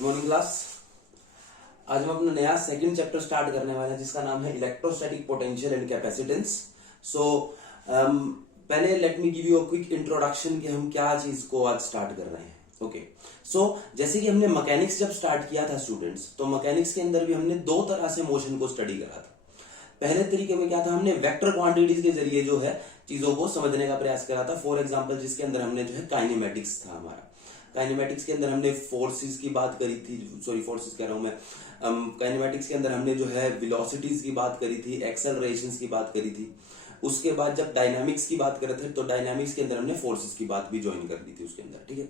Good morning class. आज हम अपना नया सेकंड चैप्टर स्टार्ट करने वाले हैं जिसका नाम है इलेक्ट्रोस्टैटिक पोटेंशियल एंड कैपेसिटेंस। सो पहले let me give you a quick introduction कि हम क्या चीज को आज स्टार्ट कर रहे हैं। ओके सो जैसे कि हमने मैकेनिक्स जब स्टार्ट किया था स्टूडेंट्स, तो मैकेनिक्स के अंदर भी हमने दो तरह से मोशन को स्टडी करा था। पहले तरीके में क्या था, हमने वेक्टर क्वांटिटीज के जरिए जो है चीजों को समझने का प्रयास करा था। फॉर एग्जांपल जिसके अंदर हमने जो है काइनेमेटिक्स था हमारा। काइनेमेटिक्स के अंदर हमने फोर्सेस की बात करी थी, सॉरी फोर्सेस कह रहा हूं मैं, काइनेमेटिक्स के अंदर हमने जो है वेलोसिटीज की बात करी थी, एक्सेलरेशंस की बात करी थी। उसके बाद जब डायनामिक्स की बात कर रहे थे तो डायनामिक्स के अंदर हमने फोर्सेस की बात भी ज्वाइन कर ली थी उसके अंदर। ठीक है,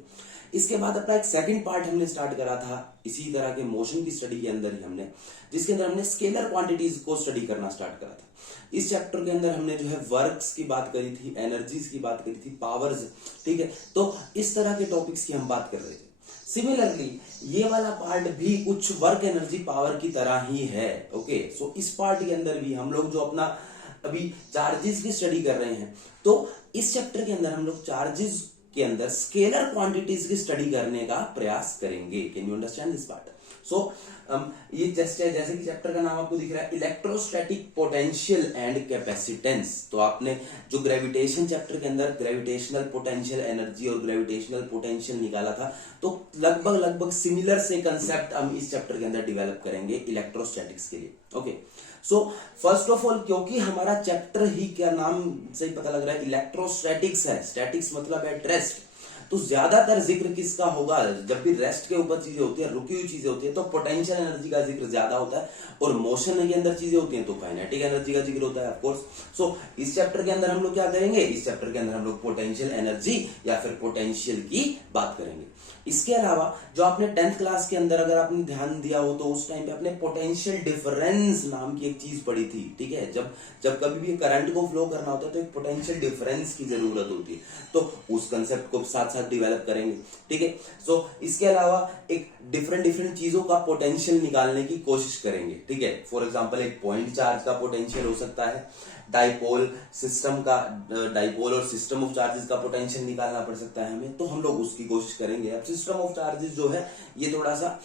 इसके बाद अपना एक सेकंड पार्ट हमने स्टार्ट करा था इसी तरह के मोशन की स्टडी के अंदर ही हमने, जिसके अंदर हमने स्केलर क्वांटिटीज को स्टडी करना स्टार्ट करा था। इस चैप्टर के अंदर हमने जो है वर्क्स की बात करी थी, एनर्जीज की बात करी थी, पावर्स। ठीक है, तो इस तरह के टॉपिक्स की हम बात कर रहे थे। सिमिलरली ये वाला पार्ट भी कुछ वर्क एनर्जी पावर की तरह ही है। ओके सो इस पार्ट के अंदर भी हम लोग जो अपना अभी चार्जेस की स्टडी कर रहे हैं, तो इस चैप्टर के अंदर हम लोग चार्जेस के अंदर स्केलर क्वांटिटीज की स्टडी करने का प्रयास करेंगे। Can you understand this part? So ये जस्ट है, जैसे कि चैप्टर का नाम आपको दिख रहा है इलेक्ट्रोस्टैटिक पोटेंशियल एंड कैपेसिटेंस। तो आपने जो ग्रेविटेशन चैप्टर के अंदर ग्रेविटेशनल पोटेंशियल एनर्जी और ग्रेविटेशनल पोटेंशियल निकाला था, तो लगभग सिमिलर से कंसेप्ट हम इस चैप्टर के अंदर डेवलप करेंगे इलेक्ट्रोस्टैटिक्स के लिए। Okay so first of all, क्योंकि हमारा चैप्टर ही क्या नाम से ही पता लग रहा है इलेक्ट्रोस्टैटिक्स है, स्टैटिक्स मतलब एट रेस्ट, तो ज्यादातर जिक्र किसका होगा? जब भी रेस्ट के ऊपर चीजें होती है, रुकी हुई चीजें होती है, तो पोटेंशियल एनर्जी का जिक्र ज्यादा होता है, और मोशन के अंदर चीजें होती हैं तो काइनेटिक एनर्जी का जिक्र होता है ऑफ कोर्स। सो इस चैप्टर के अंदर हम लोग क्या करेंगे, इस चैप्टर के अंदर हम लोग पोटेंशियल एनर्जी या फिर पोटेंशियल की बात करेंगे। इसके अलावा जो आपने 10th क्लास के अंदर अगर आपने ध्यान दिया हो तो उस टाइम पे आपने पोटेंशियल डिफरेंस नाम की एक चीज पढ़ी थी। ठीक है, जब कभी भी करंट को फ्लो करना होता है तो एक पोटेंशियल डिफरेंस की जरूरत होती है, तो उस कंसेप्ट को साथ साथ डेवलप करेंगे। ठीक है, सो इसके अलावा एक डिफरेंट चीजों का पोटेंशियल निकालने की कोशिश करेंगे। ठीक है, फॉर एग्जांपल एक पॉइंट चार्ज का पोटेंशियल हो सकता है, डाइपोल और सिस्टम ऑफ चार्जेस का पोटेंशियल निकालना पड़ सकता है हमें, तो हम लोग उसकी कोशिश करेंगे। अब सिस्टम ऑफ चार्जेस जो है ये थोड़ा सा,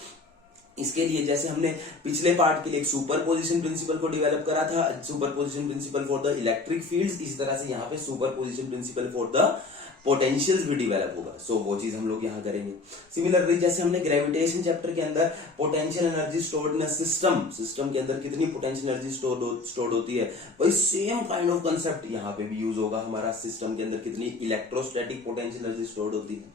इसके लिए जैसे हमने पिछले पार्ट के लिए एक सुपरपोजिशन प्रिंसिपल को डेवलप करा था, superposition principle for the electric fields, इस तरह से यहाँ पे superposition principle for the potentials भी डेवलप होगा। सो वो चीज हम लोग यहाँ करेंगे। सिमिलरली जैसे हमने ग्रेविटेशन चैप्टर के अंदर potential energy stored in system के अंदर कितनी पोटेंशियल एनर्जी स्टोर्ड होती है, वही सेम काइंड ऑफ कंसेप्ट यहाँ पे भी यूज होगा हमारा। सिस्टम के अंदर कितनी इलेक्ट्रोस्टैटिक पोटेंशियल एनर्जी स्टोर्ड होती है।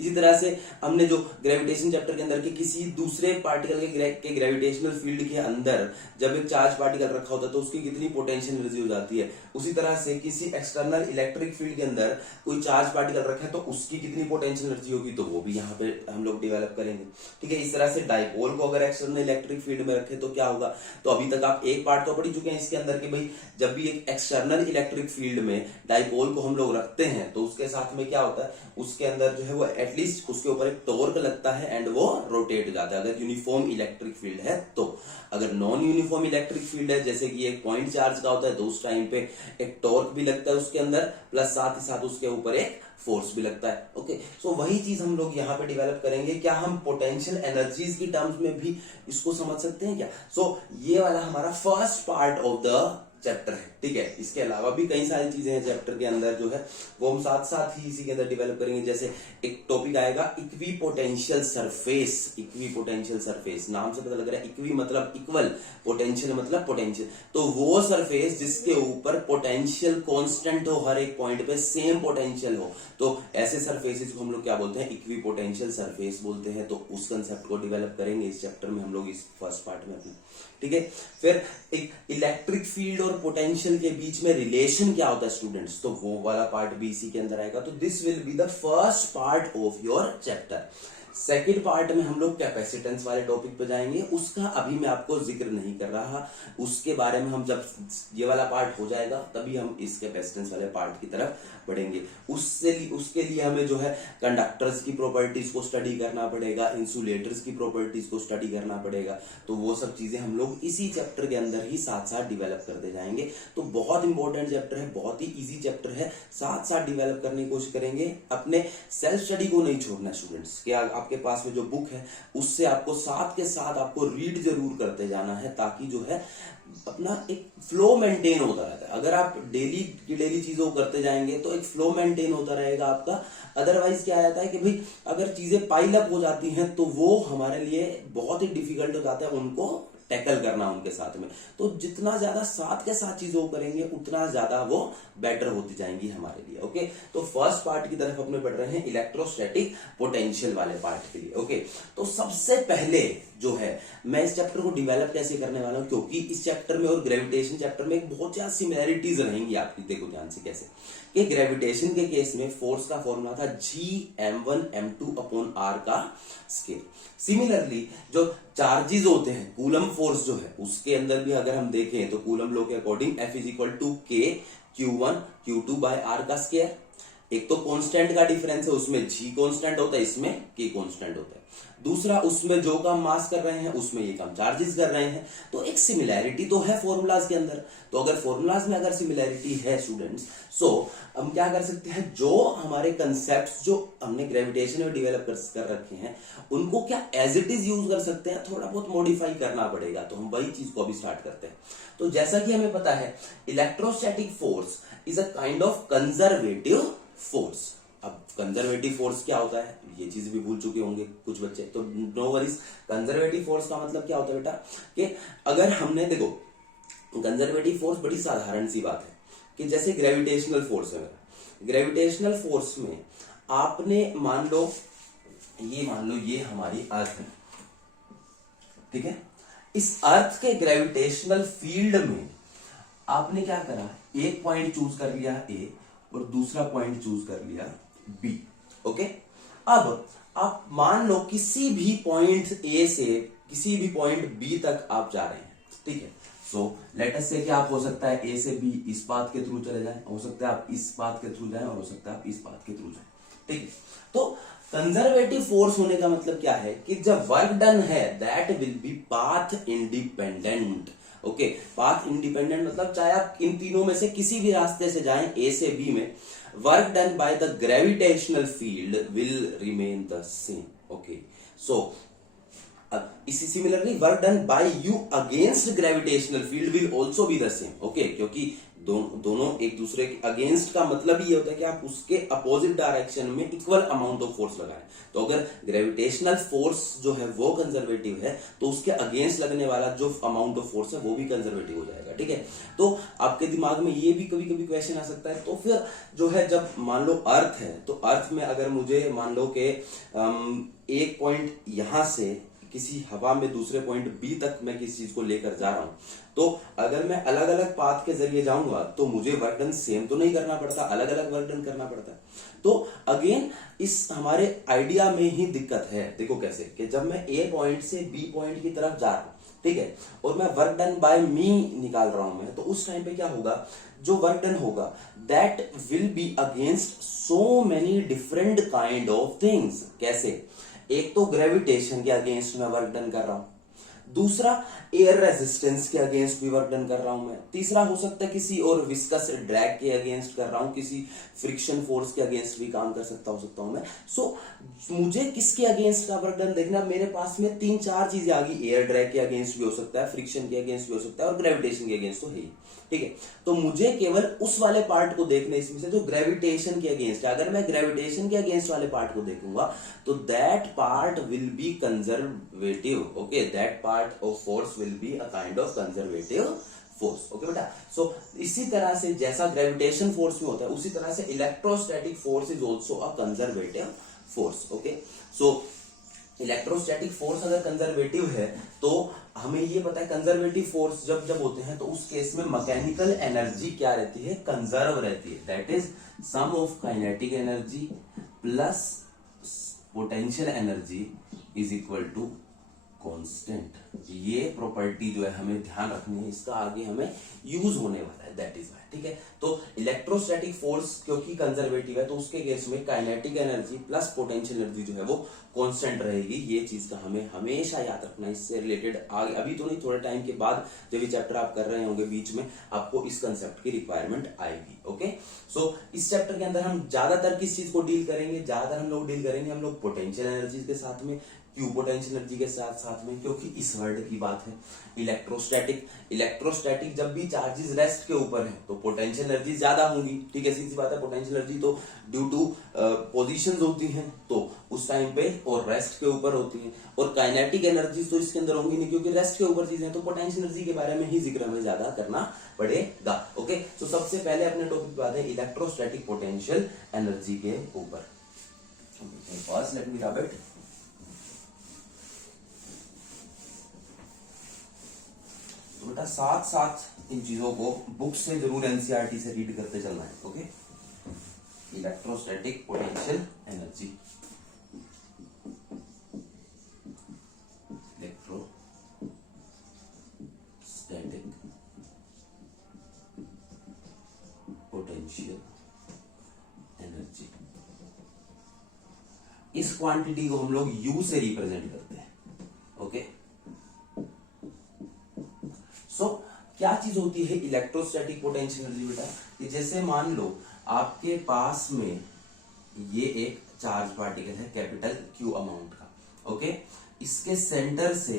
इसी तरह से हमने जो ग्रेविटेशन चैप्टर के अंदर के किसी दूसरे पार्टिकल के ग्रेविटेशनल फील्ड के अंदर जब एक चार्ज पार्टिकल रखा होता है तो उसकी कितनी पोटेंशियल एनर्जी हो जाती है, उसी तरह से किसी एक्सटर्नल इलेक्ट्रिक फील्ड के अंदर कोई चार्ज पार्टिकल रखा है तो उसकी कितनी पोटेंशियल एनर्जी होगी, तो वो भी यहाँ पे हम लोग डेवलप करेंगे। ठीक है, इस तरह से डाइपोल को अगर एक्सटर्नल इलेक्ट्रिक फील्ड में रखे तो क्या होगा, तो अभी तक आप एक पार्ट तो पढ़ चुके हैं इसके अंदर कि भाई जब भी एक एक्सटर्नल इलेक्ट्रिक फील्ड में डाइपोल को हम लोग रखते हैं तो उसके साथ में क्या होता है, उसके अंदर जो है वो एटलीस्ट उसके ऊपर एक टॉर्क लगता है एंड वो रोटेट हो जाता है, अगर यूनिफॉर्म इलेक्ट्रिक फील्ड है तो। अगर नॉन यूनिफॉर्म इलेक्ट्रिक फील्ड है, जैसे कि एक पॉइंट चार्ज का होता है, तो उस टाइम पे एक टॉर्क भी लगता है उसके अंदर, प्लस साथ ही साथ उसके ऊपर एक फोर्स भी लगता है। ओके सो वही चीज हम लोग यहाँ पे डेवलप करेंगे। क्या हम पोटेंशियल एनर्जीज की टर्म्स में भी इसको समझ सकते हैं क्या? सो ये वाला हमारा first part of the chapter है। ठीक है, इसके अलावा भी कई सारी चीजें हैं चैप्टर के अंदर जो है वो हम साथ साथ ही इसी के अंदर डेवलप करेंगे। जैसे एक टॉपिक आएगा इक्विपोटेंशियल सरफेस। इक्विपोटेंशियल सरफेस नाम से पता लग रहा है, इक्वी मतलब इक्वल, पोटेंशियल मतलब पोटेंशियल, तो वो सरफेस जिसके ऊपर पोटेंशियल कांस्टेंट हो, हर एक पॉइंट पे सेम पोटेंशियल हो, तो ऐसे सरफेसेस को हम लोग क्या बोलते हैं, इक्विपोटेंशियल सरफेस बोलते हैं। तो उस कंसेप्ट को डेवलप करेंगे इस चैप्टर में हम लोग, इस फर्स्ट पार्ट में अपने। ठीक है, फिर एक इलेक्ट्रिक फील्ड और पोटेंशियल के बीच में रिलेशन क्या होता है स्टूडेंट्स, तो वो वाला पार्ट भी इसी के अंदर आएगा। तो this will be the first part of your chapter. Second part में हम लोग कैपेसिटेंस वाले टॉपिक पे जाएंगे, उसका अभी मैं आपको जिक्र नहीं कर रहा, उसके बारे में हम जब ये वाला पार्ट हो जाएगा तभी हम इस कैपेसिटेंस वाले पार्ट की तरफ बढ़ेंगे। उसके लिए हमें जो है कंडक्टर्स की प्रॉपर्टीज को स्टडी करना पड़ेगा, इंसुलेटर्स की प्रॉपर्टीज को स्टडी करना पड़ेगा, तो वो सब चीजें हम लोग इसी चैप्टर के अंदर ही साथ साथ डिवेलप करते जाएंगे। तो बहुत इंपॉर्टेंट चैप्टर है, बहुत ही इजी चैप्टर है, साथ साथ डिवेलप करने की कोशिश करेंगे। अपने सेल्फ स्टडी को नहीं छोड़ना स्टूडेंट्स। क्या आपके पास में जो बुक है उससे आपको साथ के साथ आपको रीड जरूर करते जाना है, ताकि जो है अपना एक फ्लो मेंटेन होता रहता है। अगर आप डेली की डेली चीजों को करते जाएंगे तो एक फ्लो मेंटेन होता रहेगा आपका। अदरवाइज क्या रहता है कि भाई अगर चीजें पाइल अप हो जाती हैं तो वो हमारे लिए बहुत ही डिफिकल्ट हो जाता है उनको टैकल करना उनके साथ में। तो जितना ज्यादा साथ के साथ चीजों को करेंगे उतना ज्यादा वो बेटर होती जाएंगी हमारे लिए। ओके, तो फर्स्ट पार्ट की तरफ अपने बढ़ रहे हैं इलेक्ट्रोस्टैटिक पोटेंशियल वाले पार्ट के लिए। ओके, तो सबसे पहले जो है मैं इस चैप्टर को डिवेलप कैसे करने वाला हूं, क्योंकि इस चैप्टर में और ग्रेविटेशन चैप्टर में एक बहुत ज्यादा सिमिलैरिटीज रहेंगी आपकी। देखो ध्यान से कैसे कि ग्रेविटेशन के केस में फोर्स का फॉर्मूला था Gm1m2 अपॉन r का स्केल। सिमिलरली जो चार्जेस होते हैं, कूलम फोर्स जो है उसके अंदर भी अगर हम देखें तो कूलम लॉ के according F is equal to K Q1 Q2 by R का स्क्वायर। एक तो कांस्टेंट का डिफरेंस है, उसमें G कांस्टेंट होता है, इसमें K कांस्टेंट होता है। दूसरा, उसमें जो काम मास कर रहे हैं उसमें ये काम चार्जेस कर रहे हैं। तो एक सिमिलैरिटी तो है फॉर्मूलाज के अंदर। तो अगर फॉर्मूलाज में अगर सिमिलैरिटी है स्टूडेंट्स, सो हम क्या कर सकते हैं, जो हमारे कंसेप्ट जो हमने ग्रेविटेशन में डेवलप कर रखे हैं उनको क्या एज इट इज यूज कर सकते हैं, थोड़ा बहुत मॉडिफाई करना पड़ेगा। तो हम वही चीज को अभी स्टार्ट करते हैं। तो जैसा कि हमें पता है electrostatic force is a kind of conservative force. अब कंजर्वेटिव फोर्स क्या होता है ये चीज भी भूल चुके होंगे कुछ बच्चे, तो नो वरीज। कंजर्वेटिव फोर्स का मतलब क्या होता है बेटा, कि अगर हमने देखो कंजर्वेटिव फोर्स बड़ी साधारण सी बात है कि जैसे ग्रेविटेशनल फोर्स है, ग्रेविटेशनल फोर्स में आपने मान लो ये हमारी अर्थ है, ठीक है। इस अर्थ के ग्रेविटेशनल फील्ड में आपने क्या करा, एक पॉइंट चूज कर लिया ए और दूसरा पॉइंट चूज कर लिया बी। ओके, अब आप मान लो किसी भी पॉइंट ए से किसी भी पॉइंट बी तक आप जा रहे हैं, ठीक है। सो लेट अस से क्या आप हो सकता है ए से बी इस पाथ के थ्रू चले जाएं, हो सकता है आप इस पाथ के थ्रू जाएं और हो सकता है आप इस पाथ के थ्रू जाएं, ठीक है। तो कंजर्वेटिव फोर्स होने का मतलब क्या है कि जब वर्क डन है that will B path independent. Okay, path independent मतलब चाहे आप इन तीनों में से किसी भी रास्ते से जाएं ए से बी में, work done by the gravitational field will remain the same. Okay, so इसी similarly work done by you against gravitational field will also be the same. Okay, क्योंकि दोनों एक दूसरे के अगेंस्ट का मतलब ये होता है कि आप उसके अपोजिट डायरेक्शन में इक्वल अमाउंट ऑफ फोर्स लगाएं। तो अगर ग्रेविटेशनल फोर्स जो है वो कंजर्वेटिव है तो उसके अगेंस्ट लगने वाला जो अमाउंट ऑफ फोर्स है वो भी कंजर्वेटिव हो जाएगा, ठीक है। तो आपके दिमाग में ये भी कभी कभी क्वेश्चन आ सकता है, तो फिर जो है जब मान लो अर्थ है तो अर्थ में अगर मुझे मान लो कि एक पॉइंट यहां से किसी हवा में दूसरे पॉइंट बी तक मैं किसी चीज को लेकर जा रहा हूं, तो अगर मैं अलग अलग पाथ के जरिए जाऊंगा तो मुझे वर्क डन सेम तो नहीं करना पड़ता, अलग अलग वर्क डन करना पड़ता है। तो अगेन इस हमारे आइडिया में ही दिक्कत है। देखो कैसे कि जब मैं ए पॉइंट से बी पॉइंट की तरफ जा रहा हूं, ठीक है, और मैं वर्क डन बाय मी निकाल रहा हूं मैं, तो उस टाइम पे क्या होगा, जो वर्क डन होगा that will be against so many different kind of things. कैसे, एक तो ग्रेविटेशन के अगेंस्ट मैं वर्क डन कर रहा हूं, दूसरा एयर रेजिस्टेंस के अगेंस्ट भी वर्क डन कर रहा हूं मैं, तीसरा हो सकता है किसी और विस्कस ड्रैग के अगेंस्ट कर रहा हूं, किसी फ्रिक्शन फोर्स के अगेंस्ट भी काम कर सकता हूं मैं। सो मुझे किसके अगेंस्ट का वर्क डन देखना, मेरे पास में 3-4 चीजें आ गई, एयर ड्रैग के अगेंस्ट भी हो सकता है, फ्रिक्शन के अगेंस्ट भी हो सकता है और ग्रेविटेशन के अगेंस्ट तो है ही, ठीक है। तो मुझे केवल उस वाले पार्ट को देखना इसमें से जो ग्रेविटेशन के अगेंस्ट है। अगर मैं ग्रेविटेशन के अगेंस्ट वाले पार्ट को देखूंगा तो that part will be conservative. Okay, that part of force will be a kind of conservative force. Okay बेटा, सो इसी तरह से जैसा ग्रेविटेशन फोर्स में होता है उसी तरह से electrostatic force is also a conservative force. Okay, so electrostatic force अगर कंजर्वेटिव है तो हमें ये पता है कंजर्वेटिव फोर्स जब जब होते हैं तो उस केस में मैकेनिकल एनर्जी क्या रहती है, कंजर्व रहती है। That is sum of kinetic energy plus potential energy is equal to constant. ये प्रॉपर्टी जो है हमें ध्यान रखनी है, इसका आगे हमें यूज होने वाला है, दैट इज वाई। ठीक है, तो इलेक्ट्रोस्टैटिक फोर्स क्योंकि कंजर्वेटिव है तो उसके केस में kinetic energy plus potential energy जो है वो कांस्टेंट रहेगी। ये चीज का हमें हमेशा याद रखना है। इससे रिलेटेड आगे, अभी तो नहीं, थोड़े टाइम के बाद जब ये चैप्टर आप कर रहे होंगे बीच में, आपको इस कंसेप्ट की रिक्वायरमेंट आएगी। ओके, सो इस चैप्टर के अंदर हम ज्यादातर किस चीज को डील करेंगे? ज्यादातर हम लोग डील करेंगे हम लोग पोटेंशियल एनर्जी के साथ में, क्यू पोटेंशियल एनर्जी के साथ साथ में, क्योंकि इस वर्ड की बात है इलेक्ट्रोस्टैटिक जब भी चार्जेस रेस्ट के ऊपर है तो पोटेंशियल एनर्जी ज्यादा होंगी। ठीक है, सीधी बात है, पोटेंशियल एनर्जी तो ड्यू टू पोजीशंस होती हैं तो उस टाइम पे, और रेस्ट के ऊपर होती है, और काइनेटिक एनर्जी तो इसके अंदर होंगी नहीं क्योंकि रेस्ट के ऊपर चीजें हैं, तो पोटेंशियल एनर्जी के बारे में ही जिक्र हमें ज्यादा करना पड़ेगा। ओके, तो सबसे पहले अपने टॉपिक पे आते हैं इलेक्ट्रोस्टैटिक पोटेंशियल एनर्जी के ऊपर। First let me rub it. तो बेटा साथ साथ इन चीजों को बुक से जरूर एनसीईआरटी से रीड करते चलना है। Okay, electrostatic potential energy, electrostatic potential energy. इस क्वांटिटी को हम लोग यू से रिप्रेजेंट करते हैं। ओके, सो क्या चीज होती है इलेक्ट्रोस्टैटिक पोटेंशियल एनर्जी बेटा? कि जैसे मान लो आपके पास में ये एक चार्ज पार्टिकल है कैपिटल क्यू अमाउंट का। ओके, इसके सेंटर से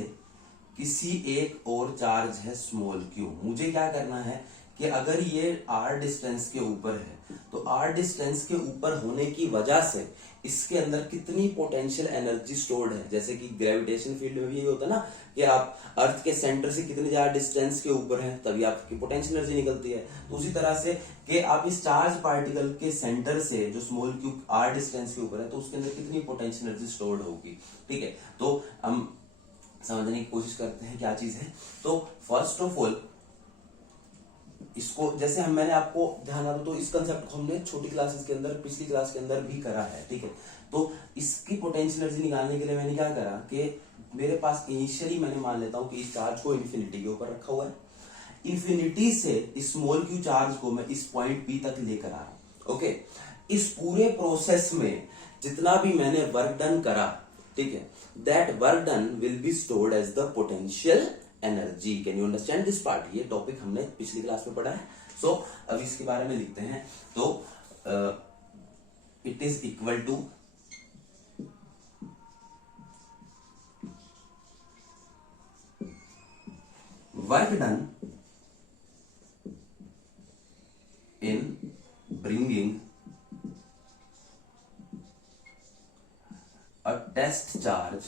किसी एक और चार्ज है स्मॉल क्यू। मुझे क्या करना है कि अगर ये आर डिस्टेंस के ऊपर है तो आर डिस्टेंस के ऊपर होने की वजह से इसके अंदर कितनी पोटेंशियल एनर्जी स्टोर्ड है। जैसे कि ग्रेविटेशन फील्ड में भी ये होता है ना कि आप अर्थ के सेंटर से कितने ज्यादा डिस्टेंस के ऊपर है तभी आपकी पोटेंशियल एनर्जी निकलती है। तो उसी तरह से कि आप इस चार्ज पार्टिकल के सेंटर से जो स्मॉल क्यू आर डिस्टेंस के ऊपर है तो उसके अंदर कितनी पोटेंशियल एनर्जी स्टोर्ड होगी। ठीक है, तो हम समझने की कोशिश करते हैं क्या चीज है। तो फर्स्ट ऑफ ऑल इसको जैसे मैंने आपको ध्यान आ तो इस कंसेप्ट को हमने छोटी क्लासेस के अंदर, पिछली क्लास के अंदर भी करा है। ठीक है, तो इसकी पोटेंशियल एनर्जी निकालने के लिए मैंने क्या करा कि मेरे पास इनिशियली मैंने मान लेता हूं कि इस चार्ज को इन्फिनिटी के ऊपर रखा हुआ है। इन्फिनिटी से स्मॉल क्यू चार्ज को मैं इस पॉइंट पी तक लेकर आ रहा हूं। ओके, इस पूरे प्रोसेस में जितना भी मैंने वर्क डन करा, ठीक है, that work done will be stored as the potential energy. Can you understand this part? ये टॉपिक हमने पिछली क्लास में पढ़ा है। सो अब इसके बारे में लिखते हैं। तो it is equal to work done in bringing a test charge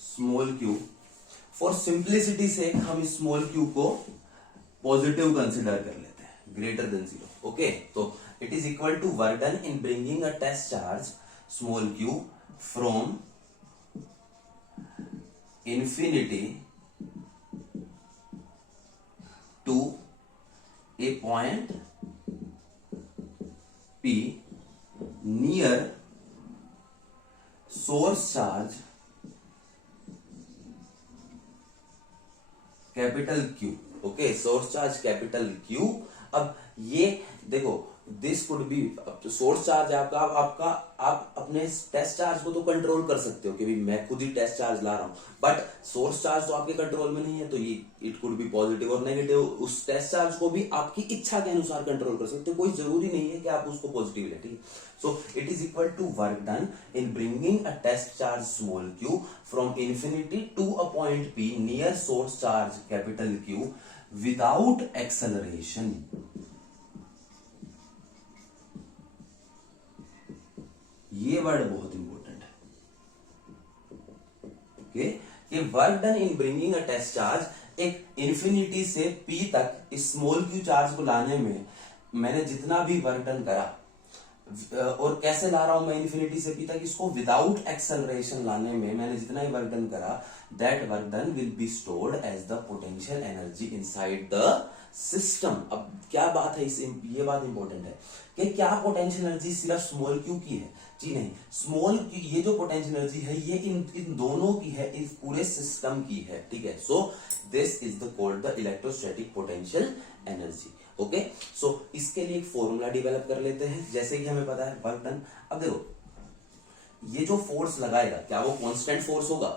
small q. For simplicity से हम इस स्मॉल क्यू को पॉजिटिव कंसिडर कर लेते हैं, ग्रेटर देन 0। ओके, तो it is equal to work done in bringing a test charge small Q from infinity to a point P near source charge capital Q। ओके, source charge capital Q। अब ये देखो, this could be source charge आपका आप अपने test charge को तो control कर सकते हो कि भी मैं खुद ही टेस्ट चार्ज ला रहा हूं, बट सोर्स चार्ज तो आपके कंट्रोल में नहीं है। तो ये इट कुड बी पॉजिटिव और नेगेटिव। उस टेस्ट चार्ज को भी आपकी इच्छा के अनुसार कंट्रोल कर सकते हो, कोई जरूरी नहीं है कि आप उसको पॉजिटिव ले। ठीक, so it is equal to work done in bringing a test charge small Q from infinity to a point P near source charge capital Q without acceleration. ये वर्ड बहुत इंपॉर्टेंट है। ओके, कि work done in bringing a test charge, एक infinity से P तक इस small Q charge को लाने में मैंने जितना भी वर्क डन करा, और कैसे ला रहा हूं मैं इंफिनिटी से P तक, इसको विदाउट एक्सेलरेशन लाने में मैंने जितना ही वर्क डन करा, that work done will be stored as the potential energy inside the system, अब क्या बात है इस, ये बात इंपॉर्टेंट है कि क्या पोटेंशियल एनर्जी सिर्फ स्मॉल क्यू की है? जी नहीं, स्मॉल क्यू, ये जो पोटेंशियल एनर्जी है ये इन दोनों की है, इस पूरे सिस्टम की है, ठीक है। So this is the called the electrostatic potential energy. Okay, so इसके लिए एक फॉर्मूला डेवलप कर लेते हैं। जैसे कि हमें पता है वर्क डन, अब देखो ये जो फोर्स लगाएगा क्या वो कांस्टेंट फोर्स होगा?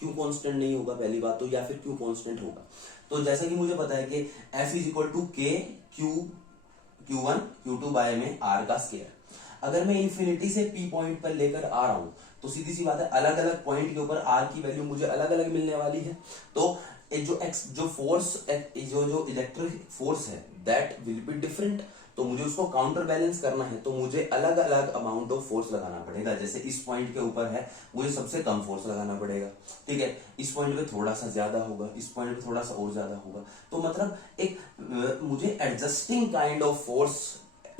क्यों कांस्टेंट नहीं होगा पहली बात तो, या फिर क्यों कांस्टेंट होगा? तो जैसा कि मुझे पता है कि F इज इक्वल टू के Q1 Q2 बाय में R का स्क्वायर। अगर मैं इन्फिनिटी से P पॉइंट पर लेकर आ रहा हूं तो सीधी सी बात है अलग अलग पॉइंट के ऊपर R की वैल्यू मुझे अलग अलग मिलने वाली है। तो जो फोर्स, जो इलेक्ट्रिक फोर्स है दैट विल बी डिफरेंट। तो मुझे उसको काउंटर बैलेंस करना है तो मुझे अलग अलग अमाउंट ऑफ फोर्स लगाना पड़ेगा। जैसे इस पॉइंट के ऊपर है मुझे सबसे कम फोर्स लगाना पड़ेगा, ठीक है। इस पॉइंट पे थोड़ा सा ज्यादा होगा, इस पॉइंट पे थोड़ा सा और ज्यादा होगा। तो मतलब एक मुझे एडजस्टिंग काइंड ऑफ फोर्स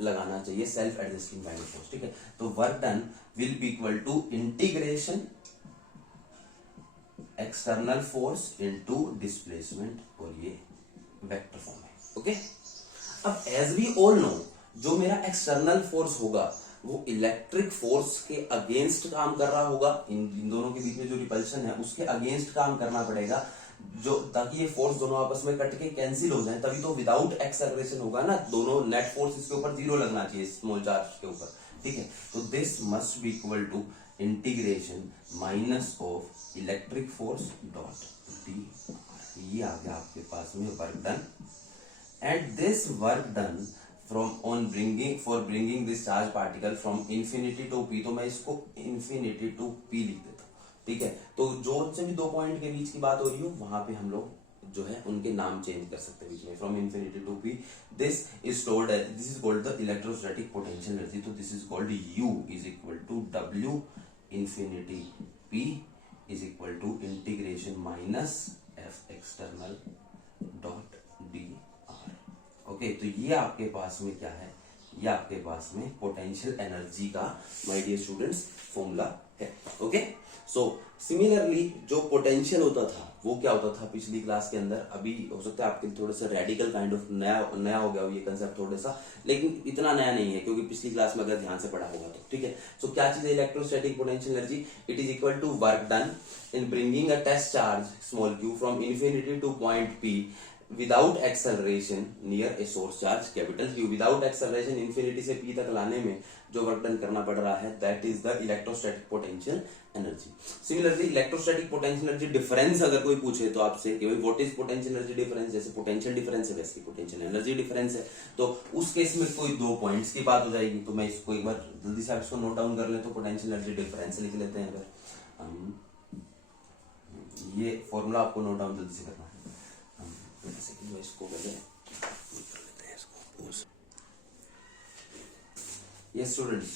लगाना चाहिए, self adjusting kind of force, ठीक है। तो work done will be equal to integration external force into displacement, और ये वेक्टर फॉर्म है। ओके, अब एज वी ऑल नो जो मेरा एक्सटर्नल फोर्स होगा वो इलेक्ट्रिक फोर्स के अगेंस्ट काम कर रहा होगा। इन दोनों के बीच में जो रिपल्शन है उसके अगेंस्ट काम करना पड़ेगा, जो ताकि ये फोर्स दोनों आपस में कट के कैंसिल हो जाए, तभी तो विदाउट एक्सेलरेशन होगा ना। दोनों नेट फोर्स इसके ऊपर जीरो लगना चाहिए स्मॉल चार्ज के ऊपर, ठीक है। तो this must be equal to integration minus of electric force dot d, ये आ गया आपके पास में work done. And this work done from bringing this charge particle from infinity to P, तो मैं इसको infinity to P लिख देता हूँ, ठीक है। तो जो से भी दो पॉइंट के बीच की बात हो रही हो वहां पे हम लोग जो है उनके नाम चेंज कर सकते हैं बीच में, from infinity to P। This is called the electrostatic potential energy. तो this is called U is equal to W infinity P is equal to integration minus F external dot D. Okay, तो ये आपके पास में क्या है, ये आपके पास में पोटेंशियल एनर्जी का माय डियर स्टूडेंट्स फॉर्मूला है। ओके, सो सिमिलरली जो पोटेंशियल होता था वो क्या होता था पिछली क्लास के अंदर, अभी हो सकता है आपके थोड़ा सा रेडिकल काइंड ऑफ नया हो गया हो ये कंसेप्ट थोड़ा सा, लेकिन इतना नया नहीं है क्योंकि पिछली क्लास में अगर ध्यान से पढ़ा होगा तो, ठीक है। सो क्या चीज है electrostatic potential energy? It is equal to work done in bringing a test charge small q from infinity to point P without acceleration near a source charge capital Q। Without acceleration infinity से P तक लाने में जो work done करना पड़ रहा है that is the electrostatic potential energy. Similarly electrostatic potential energy difference अगर कोई पूछे तो आपसे कि भाई what is potential energy difference, जैसे पोटेंशियल डिफरेंस है वैसे पोटेंशियल एनर्जी डिफरेंस है, तो उस केस में कोई दो पॉइंट्स की बात हो जाएगी। तो मैं इसको एक बार जल्दी से आप इसको नोट डाउन कर ले, तो पोटेंशियल एनर्जी डिफरेंस लिख लेते हैं। अगर ये फॉर्मूला आपको नोट डाउन जल्दी से करना है, इसको ये स्टूडेंट्स।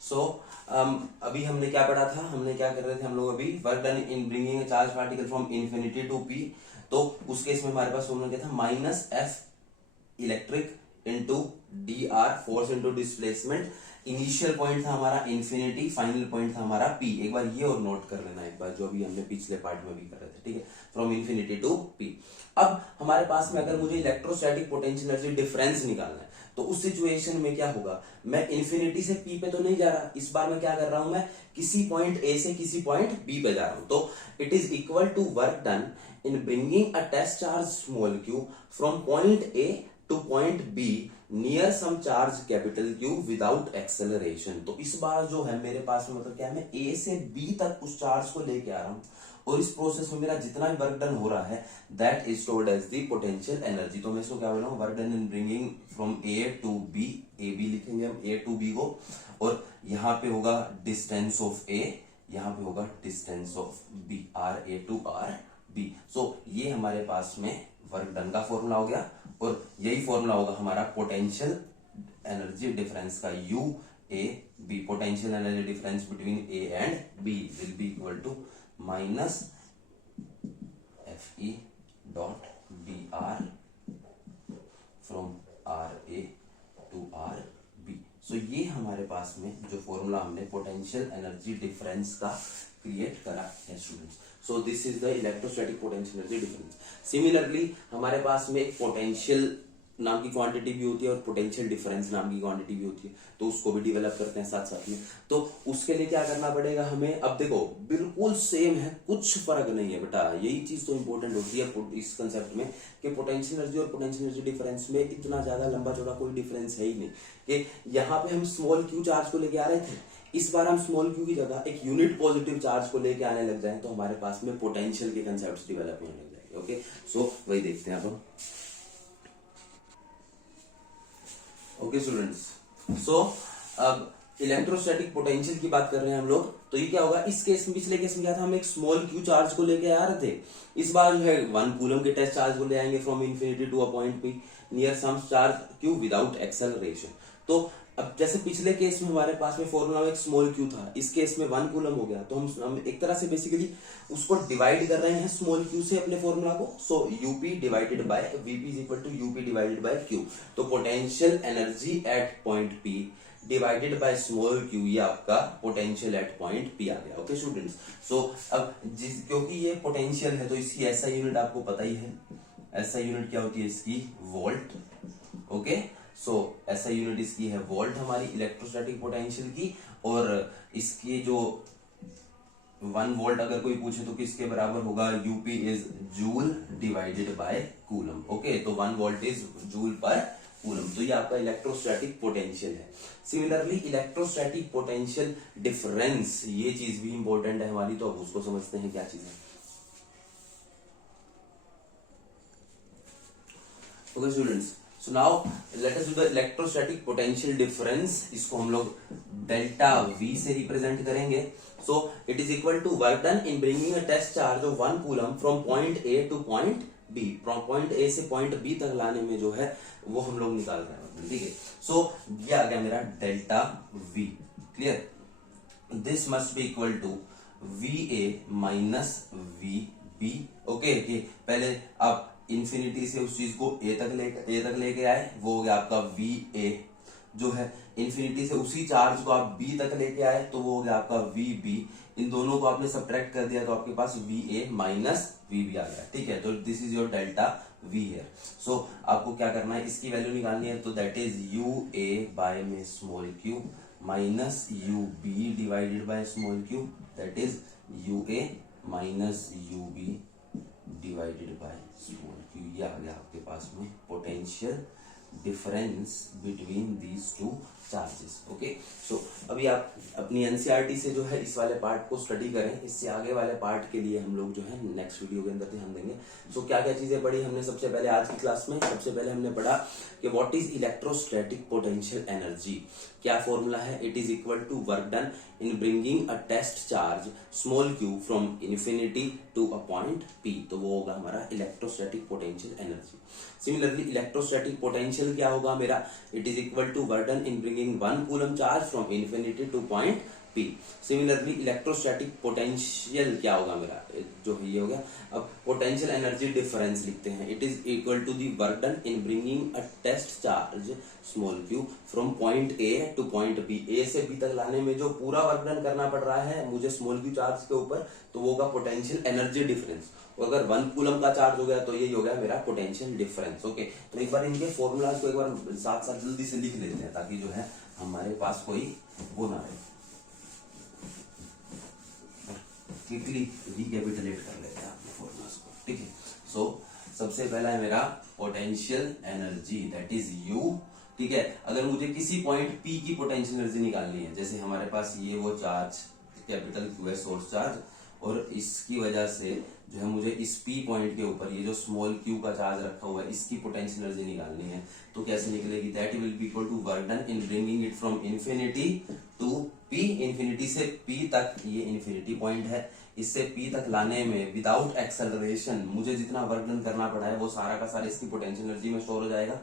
सो अभी हमने क्या पढ़ा था, हमने क्या कर रहे थे हम लोग अभी, work done in bringing a charge particle from infinity to P। तो उस केस में हमारे पास फॉर्मूला क्या था, minus F electric into D R force into displacement. Initial point था हमारा इन्फिनिटी, फाइनल पॉइंट था हमारा P। एक बार ये और नोट कर लेना एक बार, जो भी हमने पिछले पार्ट में भी कर रहे थे, ठीक है, फ्रॉम इन्फिनिटी टू P। अब हमारे पास में अगर मुझे इलेक्ट्रोस्टैटिक पोटेंशियल एनर्जी डिफरेंस निकालना है तो उस सिचुएशन में क्या होगा, मैं इन्फिनिटी से P पे तो नहीं जा रहा, इस बार मैं क्या कर रहा हूं, मैं किसी पॉइंट A से किसी पॉइंट B पे जा रहा हूं। तो it is equal to work done in bringing a test charge small q from point A to point B near some charge capital Q without acceleration. तो इस बार जो है मेरे पास में मतलब क्या है, मैं A से B तक उस चार्ज को लेके आ रहा हूं और इस प्रोसेस में मेरा जितना भी वर्क डन हो रहा है that is told as the potential energy. तो मैं इसको क्या बोल रहा हूँ, work done in bringing from A to B, A B लिखेंगे हम A टू B को, और यहाँ पे होगा डिस्टेंस ऑफ A, यहाँ पे होगा distance of B, RA to RB। So ये हमारे पास में वर्क डन का फॉर्मूला हो गया, और यही फॉर्मूला होगा हमारा पोटेंशियल एनर्जी डिफरेंस का, UAB। Potential energy difference between A and B will be equal to minus FE dot BR from RA to RB। So ये हमारे पास में जो फॉर्मूला हमने पोटेंशियल एनर्जी डिफरेंस का क्रिएट करा है students. So this is the electrostatic potential energy difference. Similarly हमारे पास में एक पोटेंशियल नाम की क्वांटिटी भी होती है और पोटेंशियल डिफरेंस नाम की क्वांटिटी भी होती है, तो उसको भी डेवलप करते हैं साथ साथ में। तो उसके लिए क्या करना पड़ेगा हमें, अब देखो बिल्कुल सेम है, कुछ फर्क नहीं है बेटा, यही चीज तो इंपॉर्टेंट होती है इस कंसेप्ट में कि पोटेंशियल एनर्जी और पोटेंशियल एनर्जी डिफरेंस में इतना ज्यादा लंबा चौड़ा कोई डिफरेंस है ही नहीं। कि यहाँ पे हम स्मॉल क्यू चार्ज को लेके आ रहे थे, इस बार हम स्मॉल क्यू की जगह एक यूनिट पॉजिटिव चार्ज को लेके आने लग जाए तो हमारे पास में पोटेंशियल के कंसेप्ट डेवलप होने लग जाएंगे। ओके, सो वही देखते हैं अब हम। ओके स्टूडेंट्स, सो अब इलेक्ट्रोस्टैटिक पोटेंशियल की बात कर रहे हैं हम लोग। तो ये क्या होगा, इस केस में, पिछले केस में क्या था, हम एक स्मॉल क्यू चार्ज को लेके आ रहे थे, इस बार जो है 1 कूलम के टेस्ट चार्ज को ले आएंगे from infinity to a point P near some charge Q without acceleration. तो अब जैसे पिछले केस में हमारे पास में फॉर्मूला में एक स्मॉल क्यू था, इस केस में 1 कूलम हो गया, तो हम एक तरह से बेसिकली उसको डिवाइड कर रहे हैं स्मॉल क्यू से अपने फॉर्मूला को। So UP divided by VP is equal to UP divided by Q. तो potential energy at point P divided by small Q, ये आपका पोटेंशियल एट पॉइंट पी आ गया। ओके स्टूडेंट्स, सो अब क्योंकि ये पोटेंशियल है तो इसकी एसआई यूनिट आपको पता ही है। एसआई यूनिट क्या होती है इसकी, वोल्ट। ओके, सो एसआई यूनिट इसकी है वोल्ट हमारी इलेक्ट्रोस्टैटिक पोटेंशियल की, और इसकी जो 1 वोल्ट अगर कोई पूछे तो किसके बराबर होगा, UP is joule divided by coulomb. Okay, तो 1 वोल्ट इज जूल पर कूलम। तो ये आपका इलेक्ट्रोस्टैटिक पोटेंशियल है। सिमिलरली इलेक्ट्रोस्टैटिक पोटेंशियल डिफरेंस, ये चीज भी इंपॉर्टेंट है हमारी, तो अब उसको समझते हैं क्या चीज है। Okay students, so now let us do the electrostatic potential difference. इसको हम लोग डेल्टा वी से रिप्रेजेंट करेंगे। So it is equal to work done in bringing a test charge of 1 coulomb from point A to point B. From point A से point B तक लाने में जो है वो हम लोग निकाल रहे हैं, ठीक है। सो ये आ गया मेरा delta V, clear. This must be equal to V A minus V B. Okay, पहले आप इंफिनिटी से उस चीज को ए तक लेके आए, वो हो गया आपका वी ए। जो है इंफिनिटी से उसी चार्ज को आप बी तक लेके आए तो वो हो गया आपका वी बी। इन दोनों को आपने सब्ट्रैक्ट कर दिया तो आपके पास V A minus V B आ गया, ठीक है। तो this is your delta V है। सो आपको क्या करना है, इसकी वैल्यू निकालनी है, तो that is U A by में small Q minus U B divided by small Q, that is U A minus U B divided by small Q. ये आ गया आपके पास में potential difference between these two charges. Okay, so अभी आप अपनी एनसीईआरटी से जो है इस वाले पार्ट को स्टडी करें, इससे आगे वाले पार्ट के लिए हम लोग जो है नेक्स्ट वीडियो के अंदर ध्यान देंगे। सो क्या क्या चीजें पढ़ी हमने सबसे पहले आज की क्लास में, सबसे पहले हमने पढ़ा कि what is electrostatic potential energy, क्या फॉर्मूला है, it is equal to work done in bringing a test charge small Q from infinity to a point P, तो वो होगा हमारा electrostatic potential energy. Similarly electrostatic potential क्या होगा मेरा, it is equal to work done in bringing 1 coulomb charge from infinity to point P. Similarly electrostatic potential क्या होगा मेरा, जो ये हो गया। अब पोटेंशियल एनर्जी डिफरेंस लिखते हैं, it is equal to the work done in bringing a test charge small Q from point A to point B. A से बी तक लाने में जो पूरा वर्क डन करना पड़ रहा है मुझे स्मॉल क्यू चार्ज के ऊपर, तो वो होगा पोटेंशियल एनर्जी डिफरेंस। अगर 1 कूलम का चार्ज हो गया तो ये हो गया मेरा पोटेंशियल डिफरेंस। ओके, तो एक बार इनके फॉर्मूलाज को एक बार साथ साथ जल्दी से लिख लेते हैं ताकि जो है हमारे पास कोई वो ना रहे, क्विकली रिकैपिटुलेट कर लेते हैं अपने फॉर्मूलाज को, ठीक है। सो सबसे पहला है मेरा potential energy, that is you, ठीक है। अगर मुझे किसी पॉइंट पी की पोटेंशियल एनर्जी निकालनी है, जैसे हमारे पास ये वो चार्ज कैपिटल क्यू है, सोर्स चार्ज, और इसकी वजह से जो है मुझे इस पी पॉइंट के ऊपर ये जो स्मॉल क्यू का चार्ज रखा हुआ है इसकी पोटेंशियल एनर्जी निकालनी है, तो कैसे निकलेगी, that will be equal to work done in bringing it from infinity to P. Infinity से पी तक, ये इन्फिनिटी पॉइंट है, इससे पी तक लाने में विदाउट एक्सेलरेशन मुझे जितना वर्क डन करना पड़ा है वो सारा का सारा इसकी पोटेंशियल एनर्जी में स्टोर हो जाएगा।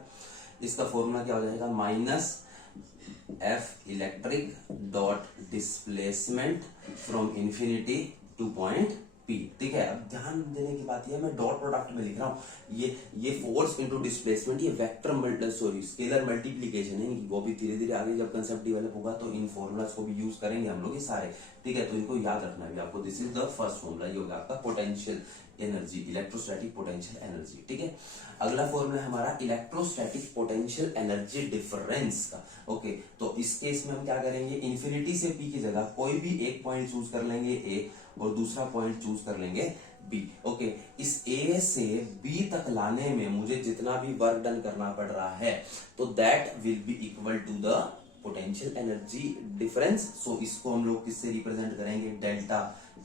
इसका फॉर्मूला क्या हो जाएगा, minus F electric dot displacement from infinity to point P, ठीक है। अब ध्यान देने की बात यह है, मैं डॉट प्रोडक्ट में लिख रहा हूँ, ये फोर्स इनटू डिस्प्लेसमेंट, ये वेक्टर स्केलर मल्टीप्लीकेशन है, वो भी धीरे धीरे आगे जब कंसेप्ट डेवलप होगा तो इन फॉर्मूलाज को भी यूज करेंगे हम लोग ये सारे, ठीक है। तो इनको याद रखना भी आपको। This is the first formula, ये होगा आपका potential energy, electrostatic potential energy, ठीक है। अगला फॉर्मूला है हमारा इलेक्ट्रोस्टैटिक पोटेंशियल एनर्जी डिफरेंस का, ओके। तो इस केस में हम क्या करेंगे, इन्फिनिटी से पी की जगह कोई भी एक पॉइंट चूज कर लेंगे ए, और दूसरा पॉइंट चूज कर लेंगे बी, ओके। इस ए से बी तक लाने में मुझे जितना भी वर्क डन करना पड़ रहा है, तो that will be equal to the potential energy difference. So इसको हम लोग किससे रिप्रेजेंट करेंगे, डेल्टा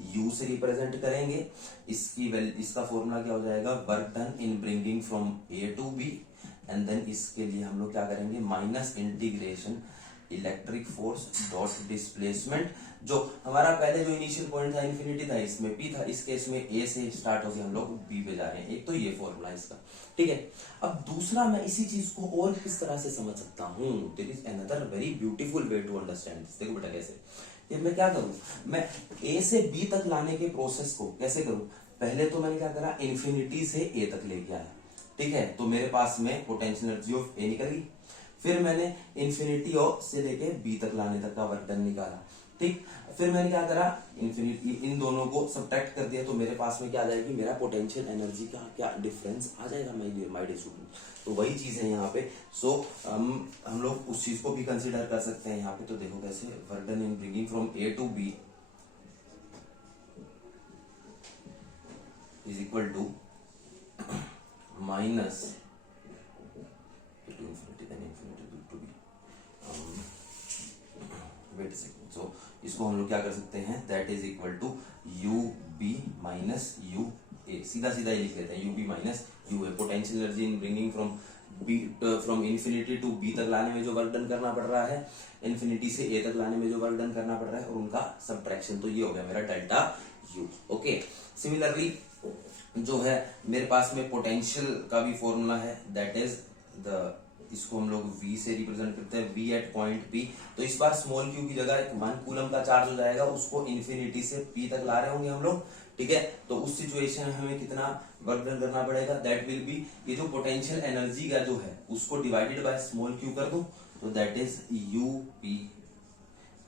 यू से रिप्रेजेंट करेंगे। इसका फॉर्मूला क्या हो जाएगा, work done in bringing from A to B, and then इसके लिए हम लोग क्या करेंगे, minus integration electric force dot displacement. जो हमारा पहले जो इनिशियल पॉइंट था इन्फिनिटी था, इसमें पी था, इस केस में ए से स्टार्ट होकर हम लोग बी पे जा रहे हैं। एक तो ये फॉर्मूला इसका, ठीक है। अब दूसरा, मैं इसी चीज को और किस तरह से समझ सकता हूं, there is another very beautiful way to understand this. देखो बेटा कैसे, ये मैं क्या करूं, मैं ए से बी तक लाने के प्रोसेस को कैसे करूं। पहले तो मैंने क्या करा, इन्फिनिटी से ए तक लेके आया, ठीक है। तो मेरे पास में पोटेंशियल एनर्जी ऑफ ए निकल गई। फिर मैंने इन्फिनिटी से लेके बी तक लाने तक का वर्क डन निकाला, ठीक। फिर मैंने क्या करा, इन्फिनिटी इन दोनों को सब्ट्रैक्ट कर दिया, तो मेरे पास में क्या आ जाएगी, मेरा पोटेंशियल एनर्जी का क्या डिफरेंस आ जाएगा माय डियर स्टूडेंट। तो वही चीज है यहाँ पे। सो हम लोग उस चीज को भी कंसीडर कर सकते हैं यहाँ पे। तो देखो कैसे, work done in bringing from A to B is equal to minus wait second. So इसको हम लोग क्या कर सकते हैं, that is equal to U B minus U A, सीधा सीधा ही लिख लेते हैं, U B minus U A. Potential energy in bringing from infinity to B तक लाने में जो वर्क डन करना पड़ रहा है, इन्फिनिटी से ए तक लाने में जो वर्क डन करना पड़ रहा है, और उनका सब्ट्रैक्शन। तो ये हो गया मेरा डेल्टा यू, ओके। सिमिलरली जो है मेरे पास में पोटेंशियल का भी फॉर्मूला है, दैट इज द, इसको हम लोग v से रिप्रेजेंट करते हैं, v एट पॉइंट p। तो इस बार स्मॉल q की जगह 1 कूलम का चार्ज हो जाएगा, उसको इन्फिनिटी से p तक ला रहे होंगे हम लोग, ठीक है। तो उस सिचुएशन में हमें कितना वर्क डन करना पड़ेगा, दैट विल बी, ये जो पोटेंशियल एनर्जी का जो है उसको डिवाइडेड बाय स्मॉल q कर दो, तो that is u p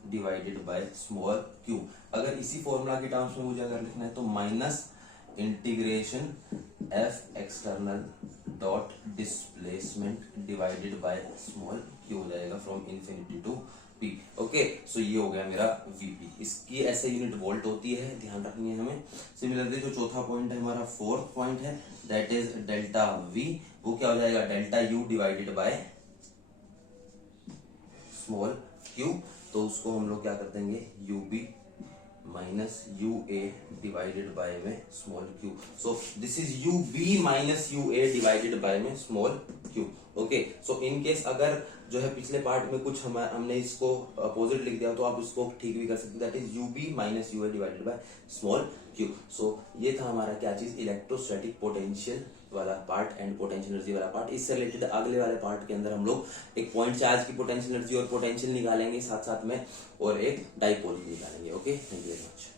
divided by small q। अगर इसी फॉर्मूला के टर्म्स में मुझे अगर लिखना है तो minus integration F external dot displacement divided by small q हो जाएगा from infinity to p, okay. So ये हो गया मेरा vp। इसकी ऐसे यूनिट वोल्ट होती है, ध्यान रखनी है हमें। सिमिलरली जो चौथा पॉइंट है हमारा, फोर्थ पॉइंट है, दैट इज डेल्टा v, वो क्या हो जाएगा, delta u divided by small q। तो उसको हम लोग क्या कर देंगे, ub minus U A divided by में small Q. So this is U B minus U A divided by में small Q, okay. So in case अगर जो है पिछले पार्ट में कुछ हमने इसको अपोजिट लिख दिया, तो आप इसको ठीक भी कर सकते हैं, that is U B minus U A divided by small Q. So ये था हमारा क्या चीज, इलेक्ट्रोस्टैटिक पोटेंशियल वाला पार्ट एंड पोटेंशियल एनर्जी वाला पार्ट। इससे रिलेटेड अगले वाले पार्ट के अंदर हम लोग एक पॉइंट चार्ज की पोटेंशियल एनर्जी और पोटेंशियल निकालेंगे साथ साथ में, और एक डाइपोल की निकालेंगे, okay. Thank you very much.